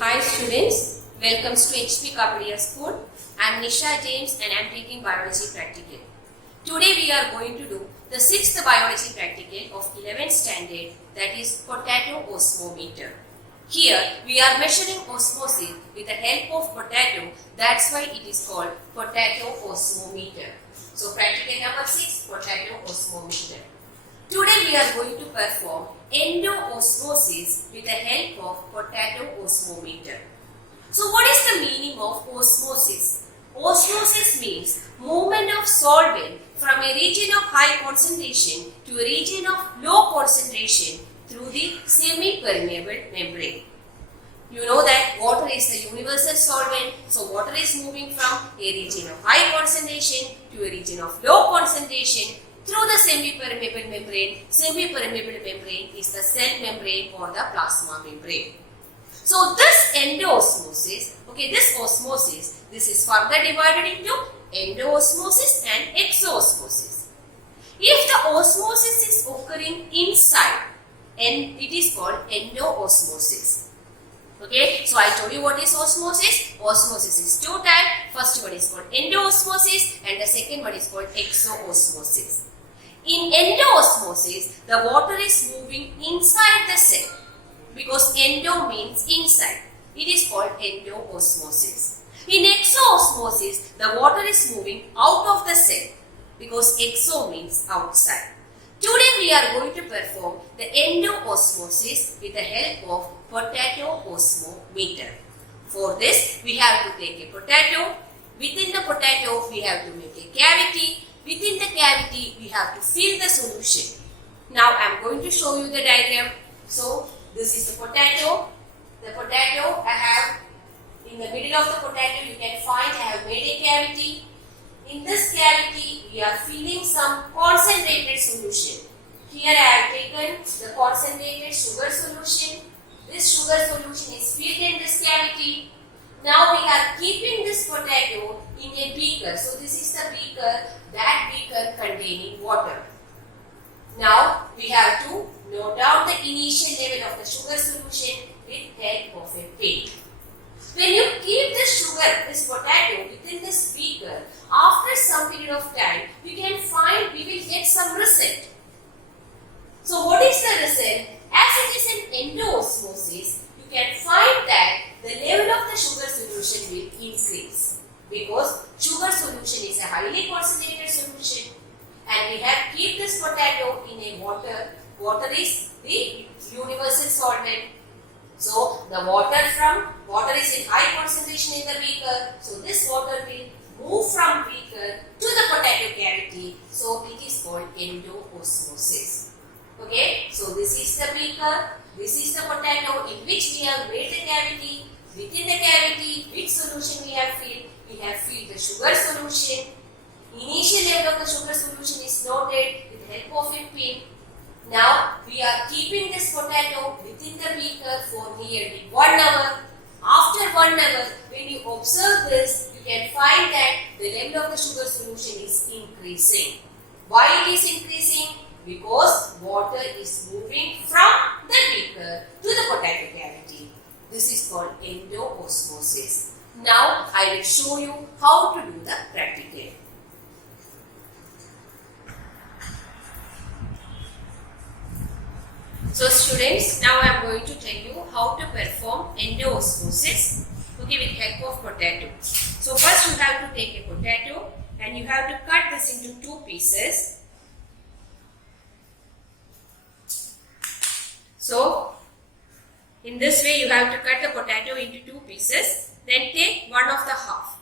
Hi students, welcome to HP Kapadia School. I am Nisha James and I am taking biology practical. Today we are going to do the 6th biology practical of 11th standard, that is potato osmometer. Here we are measuring osmosis with the help of potato, that's why it is called potato osmometer. So practical number 6, potato osmometer. Today we are going to perform endo-osmosis with the help of potato osmometer. So what is the meaning of osmosis? Osmosis means movement of solvent from a region of high concentration to a region of low concentration through the semi-permeable membrane. You know that water is the universal solvent, so water is moving from a region of high concentration to a region of low concentration through the semi-permeable membrane. Semi-permeable membrane is the cell membrane or the plasma membrane. So this endo-osmosis, this is further divided into endo-osmosis and exo-osmosis. If the osmosis is occurring inside, and it is called endo-osmosis. Okay, so I told you what is osmosis. Osmosis is two types. First one is called endo-osmosis and the second one is called exo-osmosis. In endo-osmosis, the water is moving inside the cell because endo means inside. It is called endo-osmosis. In exo-osmosis, the water is moving out of the cell because exo means outside. Today we are going to perform the endo-osmosis with the help of potato osmometer. For this, we have to take a potato. Within the potato, we have to make a cavity. Within the cavity, we have to fill the solution. Now, I am going to show you the diagram. So, this is the potato. The potato, I have in the middle of the potato, you can find I have made a cavity. In this cavity, we are filling some concentrated solution. Here I have taken the concentrated sugar solution. This sugar solution is filled in this cavity. Now we are keeping this potato in a beaker. So this is the beaker, that beaker containing water. Now we have to note down the initial level of the sugar solution with help of a pen. When you keep this sugar, this potato within this beaker, after some period of time, we will get some result. So what is the result? As it is an endo-osmosis, you can find that the level of the sugar solution will increase because sugar solution is a highly concentrated solution and we have keep this potato in a water. Water is the universal solvent. So the water is in high concentration in the beaker. So this water will move from beaker to the potato cavity. So it is called endo-osmosis. Okay, so this is the beaker, this is the potato in which we have made the cavity. Within the cavity, which solution we have filled? We have filled the sugar solution. Initial level of the sugar solution is noted with the help of a pin. Now, we are keeping this potato within the beaker for nearly 1 hour. After 1 hour, when you observe this, you can find that the level of the sugar solution is increasing. Why it is increasing? Because water is moving from the beaker to the potato cavity. This is called endo-osmosis. Now, I will show you how to do the practical. So students, now I am going to tell you how to perform endo-osmosis with help of potato. So first you have to take a potato and you have to cut this into 2 pieces. So in this way you have to cut the potato into 2 pieces. Then take one of the half.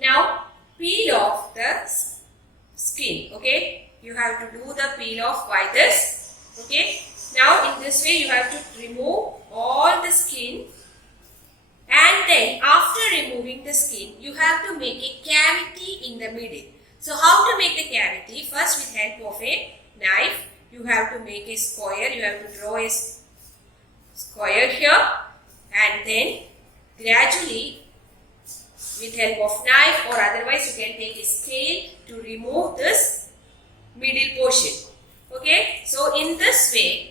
Now peel off the skin. Okay, you have to do the peel off by this. Okay. Now in this way you have to remove all the skin and then after removing the skin you have to make a cavity in the middle. So how to make the cavity? First with help of a knife you have to make a square. You have to draw a square here and then gradually with help of knife or otherwise you can take a scale to remove this middle portion. Okay, so in this way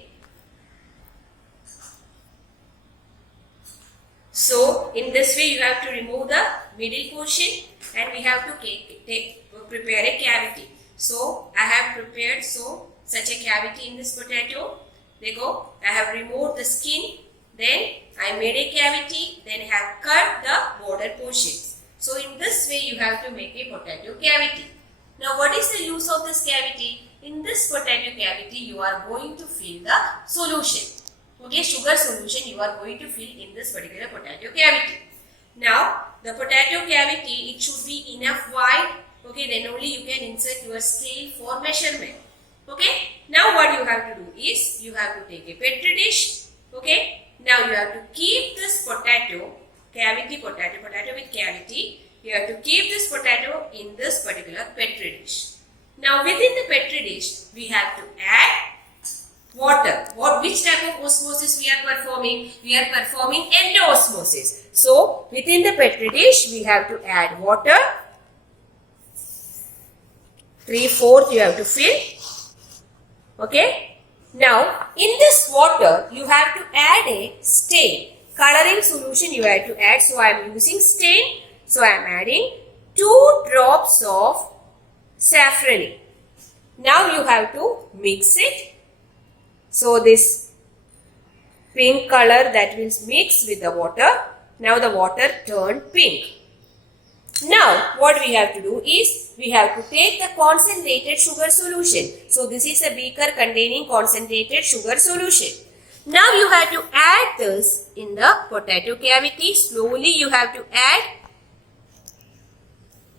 So in this way you have to remove the middle portion and we have to prepare a cavity. So I have prepared such a cavity in this potato. देखो, I have removed the skin, then I made a cavity, then I have cut the border portions. So in this way you have to make a potato cavity. Now what is the use of this cavity? In this potato cavity you are going to fill the solution. Okay, sugar solution you are going to fill in this particular potato cavity. Now the potato cavity, it should be enough wide. Okay, then only you can insert your scale for measurement. Okay, now what you have to do is you have to take a petri dish. Okay, now you have to keep this potato with cavity. You have to keep this potato in this particular petri dish. Now within the petri dish we have to add water. Which type of osmosis we are performing? We are performing endoosmosis. So within the petri dish we have to add water. 3/4 you have to fill. Okay. Now in this water you have to add a stain. Coloring solution you have to add. So I am using stain. So I am adding 2 drops of saffron. Now you have to mix it. So this pink color that will mix with the water. Now the water turned pink. Now what we have to do is we have to take the concentrated sugar solution. So this is a beaker containing concentrated sugar solution. Now you have to add this in the potato cavity. Slowly you have to add.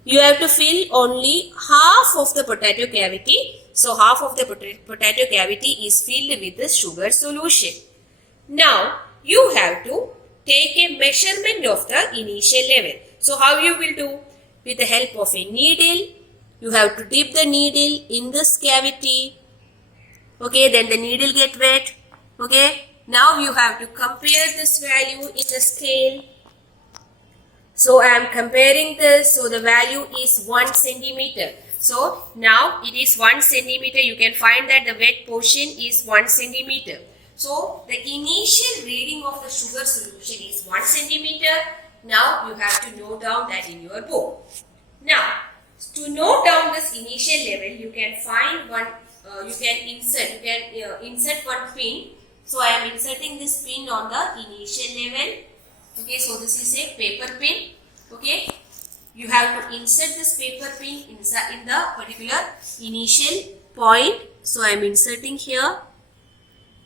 You have to fill only half of the potato cavity. So half of the potato cavity is filled with the sugar solution. Now you have to take a measurement of the initial level. So how you will do? With the help of a needle. You have to dip the needle in this cavity. Okay, then the needle get wet. Okay, now you have to compare this value in the scale. So I am comparing this. So the value is 1 centimeter. So now it is 1 centimeter. You can find that the wet portion is 1 centimeter. So the initial reading of the sugar solution is 1 centimeter. Now you have to note down that in your book. Now to note down this initial level, you can find one. You can insert one pin. So I am inserting this pin on the initial level. Okay, so this is a paper pin. Okay, you have to insert this paper pin in the particular initial point. So I am inserting here.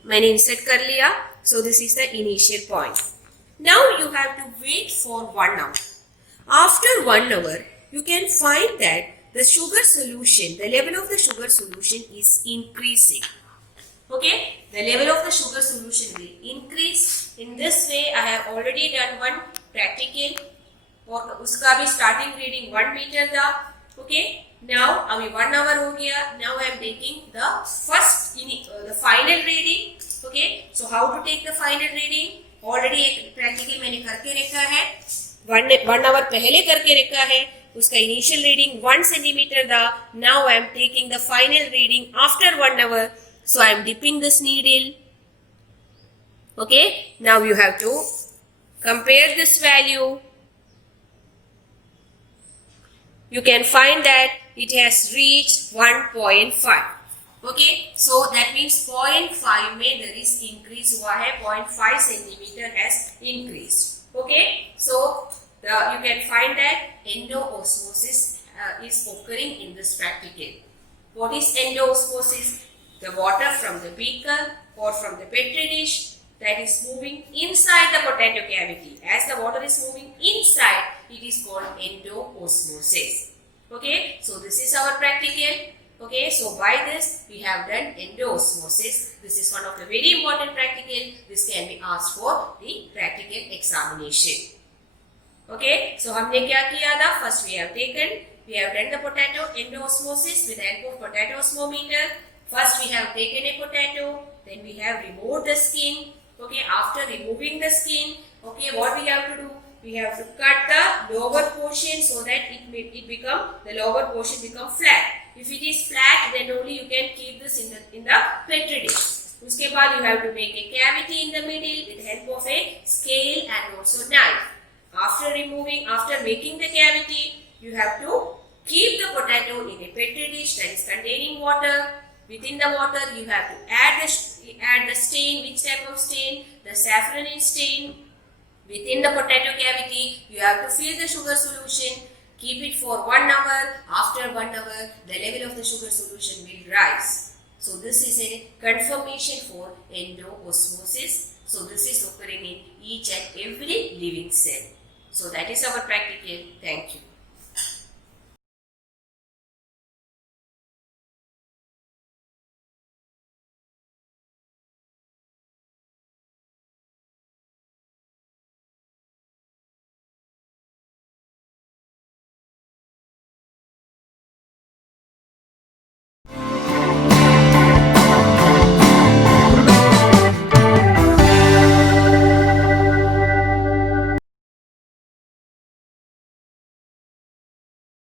मैंने insert कर लिया. So this is the initial point. Now you have to wait for 1 hour. After 1 hour, you can find that the sugar solution, the level of the sugar solution is increasing. Okay, the level of the sugar solution will increase. In this way, I have already done one practical और उसका भी starting reading 1 meter था. Okay, now अभी 1 hour हो गया. Now I am taking the final reading. Okay, so how to take the final reading? Already एक practical मैंने करके रखा है. 1 hour पहले करके रखा है. उसका initial reading 1 centimeter था. Now I am taking the final reading after 1 hour. So I am dipping this needle. Okay, now you have to compare this value. You can find that it has reached 1.5. Okay, so that means 0.5 में there is increase हुआ है. 0.5 centimeter has increased. Okay, so you can find that endoosmosis is occurring in this practical. What is endoosmosis? The water from the beaker or from the petri dish that is moving inside the potato cavity. As the water is moving inside, it is called endoosmosis. Okay, so this is our practical. Okay, so by this we have done endoosmosis. This is one of the very important practical. This can be asked for the practical examination. Okay, so हमने क्या किया था? First we have done the potato endoosmosis with the help of potato osmometer. First we have taken a potato, then we have removed the skin. Okay, after removing the skin, okay, what we have to do? We have to cut the lower portion so that the lower portion become flat. If it is flat, then only you can keep this in the petri dish. उसके बाद you have to make a cavity in the middle with help of a scale and also knife. After making the cavity, you have to keep the potato in a petri dish that is containing water. Within the water, you have to add the stain. Which type of stain? The saffron stain. Within the potato cavity, you have to fill the sugar solution. Keep it for 1 hour. After 1 hour, the level of the sugar solution will rise. So this is a confirmation for endoosmosis. So this is occurring in each and every living cell. So that is our practical. Thank you.